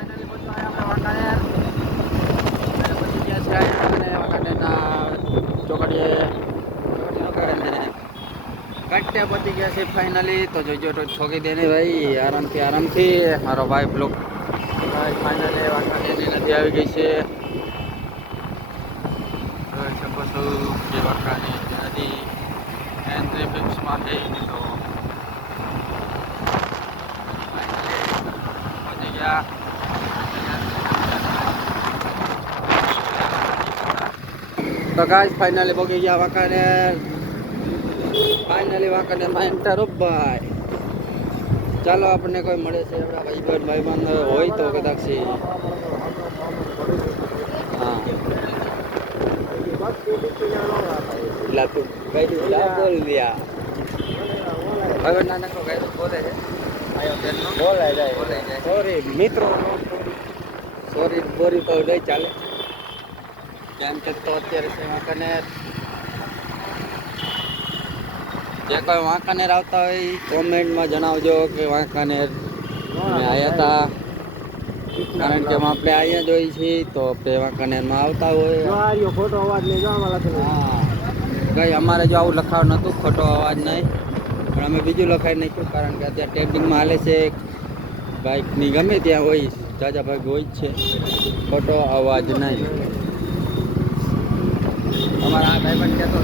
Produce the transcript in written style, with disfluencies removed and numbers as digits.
Finally પહોંચ્યા આપણે વાંકાનેર. પછી ગયા છે અને વાંકાનેરના ચોકડીએ કાંઠે પહોંચી ગયા છે ફાઇનલી. તો જોઈજો તો છોકી દે ને ભાઈ, આરામથી મારો ભાઈ બ્લોક ફાઇનલી વાંકાનેરની નદી આવી ગઈ છે. જોઈ શકો છો કે વાંકાનેર નદી એન્ટ્રી ફિક્સમાં છે. તો પહોંચી ગયા. તો ગાઈસ ફાઇનલી પહોંચી ગયા વાંકાનેર. ફાઇનલી વાંકાનેરમાં એન્ટર હો ભાઈ. ચાલો આપણને કોઈ મળે છે આપણા ભાઈબંધ હોય તો કદાચ હા એટલે તું કઈ બોલ દિયા હવે નાનકો કઈ બોલે છે બોલાય જાય સોરી મિત્રો સોરી બોરી તો નહીં ચાલે. કેમ કે તો અત્યારે છે વાંકાનેર. જે કોઈ વાંકાનેર આવતા હોય કોમેન્ટમાં જણાવજો કે વાંકાનેર આવ્યા હતા. કારણ કે આપણે અહીંયા જોઈ છીએ તો આપણે વાંકાનેરમાં આવતા હોય. ખોટો અવાજ નહીં હા કઈ અમારે જો આવું લખાવ નહોતું ખોટો અવાજ નહીં, પણ અમે બીજું લખાઈ નાખ્યું. કારણ કે અત્યારે ટ્રેન્ડિંગમાં હાલે છે બાઇકની ગમે ત્યાં હોય જાજા ભાગ હોય જ છે ખોટો અવાજ નહીં. અમારા આ ભાઈ પણ કહેતો